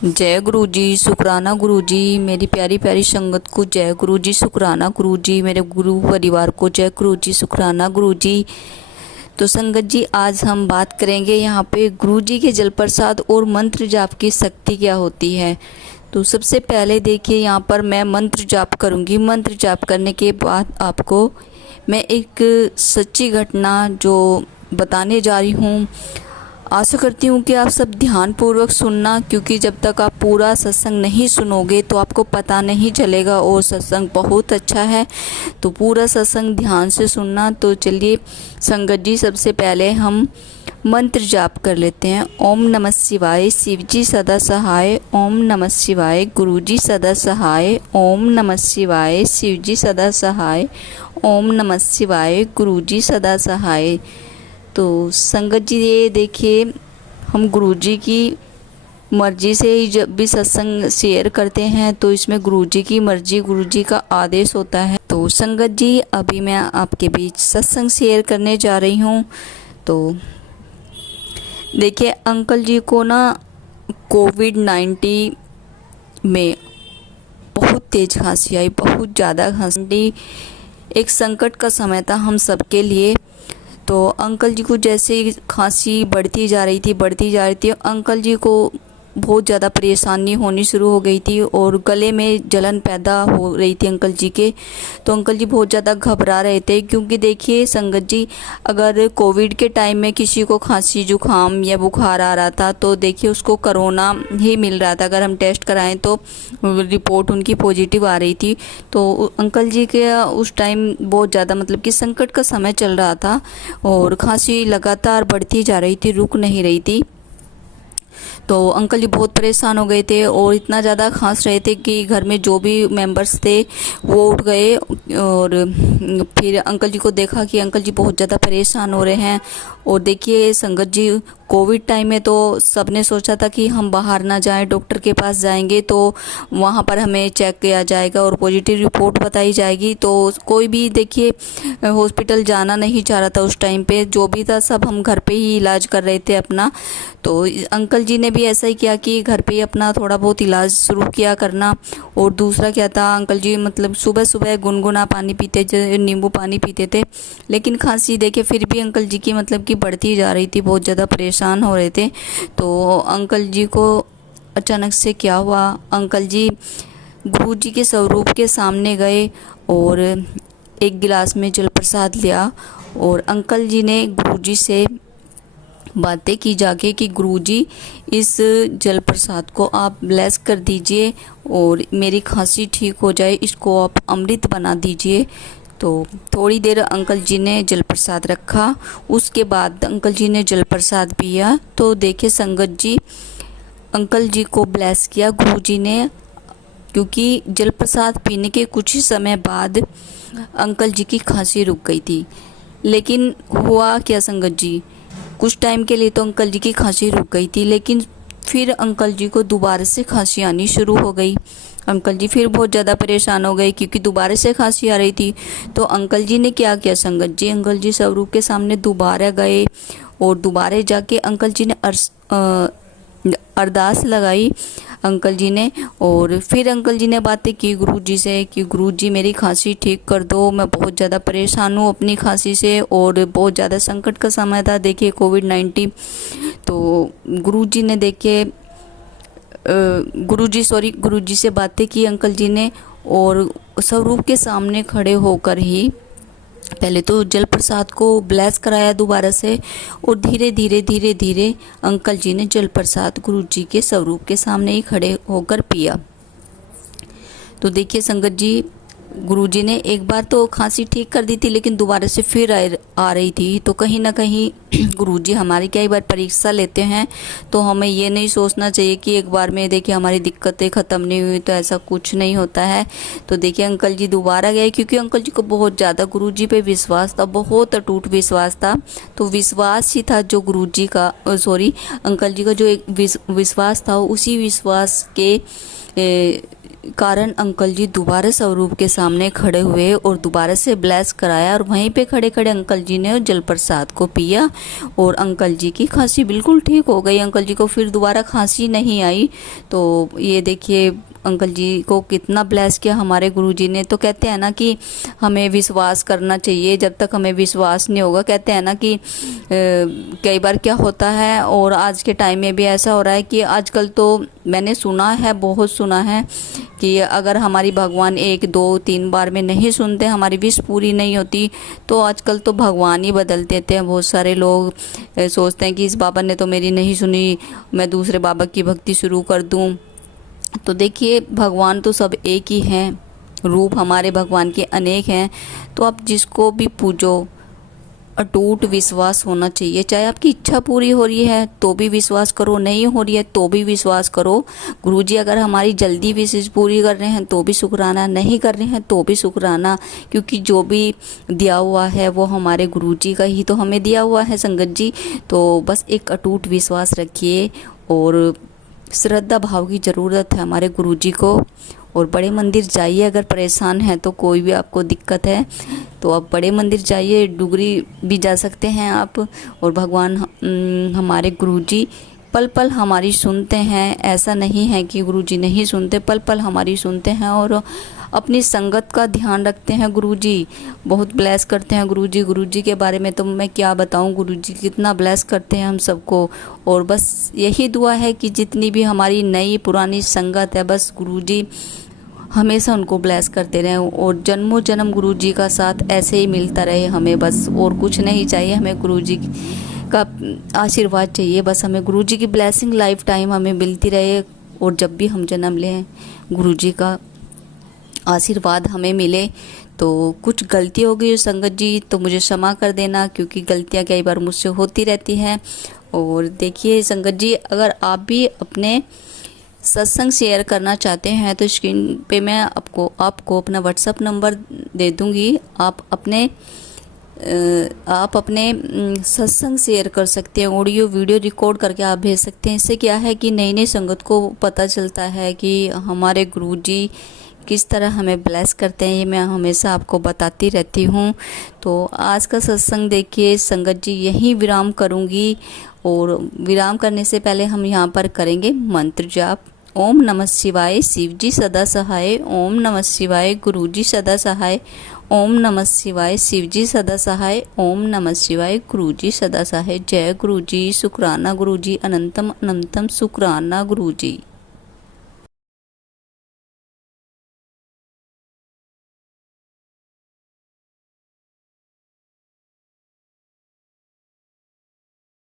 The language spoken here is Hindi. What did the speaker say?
जय गुरु जी, शुक्राना गुरु जी। मेरी प्यारी प्यारी संगत को जय गुरु जी, शुक्राना गुरु जी। मेरे गुरु परिवार को जय गुरु जी, शुक्राना गुरु जी। तो संगत जी, आज हम बात करेंगे यहाँ पे गुरु जी के जल प्रसाद और मंत्र जाप की शक्ति क्या होती है। तो सबसे पहले देखिए, यहाँ पर मैं मंत्र जाप करूँगी। मंत्र जाप करने के बाद आपको मैं एक सच्ची घटना जो बताने जा रही हूँ। आशा करती हूँ कि आप सब ध्यान पूर्वक सुनना, क्योंकि जब तक आप पूरा सत्संग नहीं सुनोगे तो आपको पता नहीं चलेगा। और सत्संग बहुत अच्छा है, तो पूरा सत्संग ध्यान से सुनना। तो चलिए संगत जी, सबसे पहले हम मंत्र जाप कर लेते हैं। ओम नमः शिवाय, शिव जी सदा सहाय। ओम नमः शिवाय, गुरु जी सदा सहाय। ओम नमः शिवाय, शिव जी सदा सहाय। ओम नमः शिवाय, गुरु जी सदा सहाय। तो संगत जी, ये देखिए, हम गुरुजी की मर्जी से ही जब भी सत्संग शेयर करते हैं तो इसमें गुरुजी की मर्जी, गुरुजी का आदेश होता है। तो संगत जी, अभी मैं आपके बीच सत्संग शेयर करने जा रही हूँ। तो देखिए, अंकल जी को ना कोविड-19 में बहुत तेज खांसी आई, बहुत ज़्यादा खांसी। एक संकट का समय था हम सबके लिए। तो अंकल जी को जैसे खांसी बढ़ती जा रही थी, अंकल जी को बहुत ज़्यादा परेशानी होनी शुरू हो गई थी और गले में जलन पैदा हो रही थी अंकल जी के। तो अंकल जी बहुत ज़्यादा घबरा रहे थे, क्योंकि देखिए संगत जी, अगर कोविड के टाइम में किसी को खांसी जुकाम या बुखार आ रहा था तो देखिए उसको कोरोना ही मिल रहा था। अगर हम टेस्ट कराएं तो रिपोर्ट उनकी पॉजिटिव आ रही थी। तो अंकल जी के उस टाइम बहुत ज़्यादा मतलब कि संकट का समय चल रहा था और खांसी लगातार बढ़ती जा रही थी, रुक नहीं रही थी। तो अंकल जी बहुत परेशान हो गए थे और इतना ज़्यादा खांस रहे थे कि घर में जो भी मेंबर्स थे वो उठ गए। और फिर अंकल जी को देखा कि अंकल जी बहुत ज़्यादा परेशान हो रहे हैं। और देखिए संगत जी, कोविड टाइम में तो सबने सोचा था कि हम बाहर ना जाएं, डॉक्टर के पास जाएंगे तो वहाँ पर हमें चेक किया जाएगा और पॉजिटिव रिपोर्ट बताई जाएगी। तो कोई भी देखिए हॉस्पिटल जाना नहीं चाह रहा था उस टाइम पे। जो भी था सब हम घर पे ही इलाज कर रहे थे अपना। तो अंकल जी ने भी ऐसा ही किया कि घर पे ही अपना थोड़ा बहुत इलाज शुरू किया करना। और दूसरा क्या था, अंकल जी मतलब सुबह सुबह गुनगुना पानी पीते, नींबू पानी पीते थे। लेकिन खांसी देखे फिर भी अंकल जी की मतलब कि बढ़ती जा रही थी, बहुत ज़्यादा परेशान हो रहे थे। तो अंकल जी को अचानक से क्या हुआ, अंकल जी गुरु जी के स्वरूप के सामने गए और एक गिलास में जल प्रसाद लिया। और अंकल जी ने गुरु जी से बातें की जाके कि गुरुजी, इस जल प्रसाद को आप ब्लेस कर दीजिए और मेरी खांसी ठीक हो जाए, इसको आप अमृत बना दीजिए। तो थोड़ी देर अंकल जी ने जल प्रसाद रखा, उसके बाद अंकल जी ने जल प्रसाद पिया। तो देखिए संगत जी, अंकल जी को ब्लेस किया गुरुजी ने, क्योंकि जल प्रसाद पीने के कुछ ही समय बाद अंकल जी की खांसी रुक गई थी। लेकिन हुआ क्या संगत जी, कुछ टाइम के लिए तो अंकल जी की खांसी रुक गई थी, लेकिन फिर अंकल जी को दोबारा से खांसी आनी शुरू हो गई। अंकल जी फिर बहुत ज़्यादा परेशान हो गए, क्योंकि दोबारा से खांसी आ रही थी। तो अंकल जी ने क्या किया संगत जी, अंकल जी स्वरूप के सामने दोबारा गए और दोबारा जाके अंकल जी ने अरदास लगाई अंकल जी ने। और फिर अंकल जी ने बातें की गुरु जी से कि गुरु जी, मेरी खांसी ठीक कर दो, मैं बहुत ज़्यादा परेशान हूँ अपनी खांसी से और बहुत ज़्यादा संकट का समय था देखिए कोविड-19। तो गुरु जी ने देखिए गुरु जी से बातें की अंकल जी ने, और स्वरूप के सामने खड़े होकर ही पहले तो जल प्रसाद को ब्लेस कराया दोबारा से, और धीरे धीरे धीरे धीरे अंकल जी ने जल प्रसाद गुरु जी के स्वरूप के सामने ही खड़े होकर पिया। तो देखिए संगत जी, गुरुजी ने एक बार तो खांसी ठीक कर दी थी, लेकिन दोबारा से फिर आ रही थी। तो कहीं ना कहीं गुरुजी हमारी कई बार परीक्षा लेते हैं। तो हमें ये नहीं सोचना चाहिए कि एक बार में देखिए हमारी दिक्कतें ख़त्म नहीं हुई, तो ऐसा कुछ नहीं होता है। तो देखिए अंकल जी दोबारा गए, क्योंकि अंकल जी को बहुत ज़्यादा गुरुजी पे विश्वास था, बहुत अटूट विश्वास था। तो विश्वास ही था जो गुरुजी का अंकल जी का जो एक विश्वास था, उसी विश्वास के कारण अंकल जी दोबारा स्वरूप के सामने खड़े हुए और दोबारा से ब्लेस कराया और वहीं पे खड़े खड़े अंकल जी ने जल प्रसाद को पिया और अंकल जी की खांसी बिल्कुल ठीक हो गई। अंकल जी को फिर दोबारा खांसी नहीं आई। तो ये देखिए अंकल जी को कितना ब्लेस किया हमारे गुरुजी ने। तो कहते हैं ना कि हमें विश्वास करना चाहिए, जब तक हमें विश्वास नहीं होगा। कहते हैं ना कि कई बार क्या होता है और आज के टाइम में भी ऐसा हो रहा है कि आजकल तो मैंने सुना है, बहुत सुना है कि अगर हमारी भगवान 1 2 3 बार में नहीं सुनते, हमारी विश पूरी नहीं होती, तो आजकल तो भगवान ही बदल देते हैं। बहुत सारे लोग सोचते हैं कि इस बाबा ने तो मेरी नहीं सुनी, मैं दूसरे बाबा की भक्ति शुरू कर दूं। तो देखिए भगवान तो सब एक ही हैं, रूप हमारे भगवान के अनेक हैं। तो आप जिसको भी पूजो अटूट विश्वास होना चाहिए। चाहे आपकी इच्छा पूरी हो रही है तो भी विश्वास करो, नहीं हो रही है तो भी विश्वास करो। गुरुजी अगर हमारी जल्दी विशेष पूरी कर रहे हैं तो भी शुक्राना, नहीं कर रहे हैं तो भी शुक्राना, क्योंकि जो भी दिया हुआ है वो हमारे गुरुजी का ही तो हमें दिया हुआ है संगत जी। तो बस एक अटूट विश्वास रखिए और श्रद्धा भाव की ज़रूरत है हमारे गुरुजी को। और बड़े मंदिर जाइए, अगर परेशान हैं तो कोई भी आपको दिक्कत है तो आप बड़े मंदिर जाइए, डुगरी भी जा सकते हैं आप। और भगवान हमारे गुरुजी पल पल हमारी सुनते हैं। ऐसा नहीं है कि गुरुजी नहीं सुनते, पल पल हमारी सुनते हैं और अपनी संगत का ध्यान रखते हैं। गुरुजी बहुत ब्लेस करते हैं। गुरुजी के बारे में तो मैं क्या बताऊं, गुरुजी कितना ब्लेस करते हैं हम सबको। और बस यही दुआ है कि जितनी भी हमारी नई पुरानी संगत है, बस गुरुजी हमेशा उनको ब्लेस करते रहें और जन्मों जन्म गुरुजी का साथ ऐसे ही मिलता रहे हमें। बस और कुछ नहीं चाहिए, हमें गुरुजी का आशीर्वाद चाहिए। बस हमें गुरुजी की ब्लेसिंग लाइफ टाइम हमें मिलती रहे और जब भी हम जन्म लें गुरुजी का आशीर्वाद हमें मिले। तो कुछ गलती हो गई संगत जी तो मुझे क्षमा कर देना, क्योंकि गलतियां कई बार मुझसे होती रहती हैं। और देखिए संगत जी, अगर आप भी अपने सत्संग शेयर करना चाहते हैं तो स्क्रीन पे मैं आपको अपना व्हाट्सअप नंबर दे दूंगी। आप अपने सत्संग शेयर कर सकते हैं, ऑडियो वीडियो रिकॉर्ड करके आप भेज सकते हैं। इससे क्या है कि नई नई संगत को पता चलता है कि हमारे गुरुजी किस तरह हमें ब्लेस करते हैं। ये मैं हमेशा आपको बताती रहती हूँ। तो आज का सत्संग देखिए संगत जी यहीं विराम करूँगी और विराम करने से पहले हम यहाँ पर करेंगे मंत्र जाप। ओम नमः शिवाय, शिव जी सदा सहाय। ओम नमः शिवाय, गुरु जी सदा सहाय। ओम नमः शिवाय, शिव जी सदा सहाय। ओम नमः शिवाय, गुरु जी सदा सहाय। जय गुरु जी, शुक्राना गुरु जी, अनंतम अनंतम शुक्राना गुरु जी।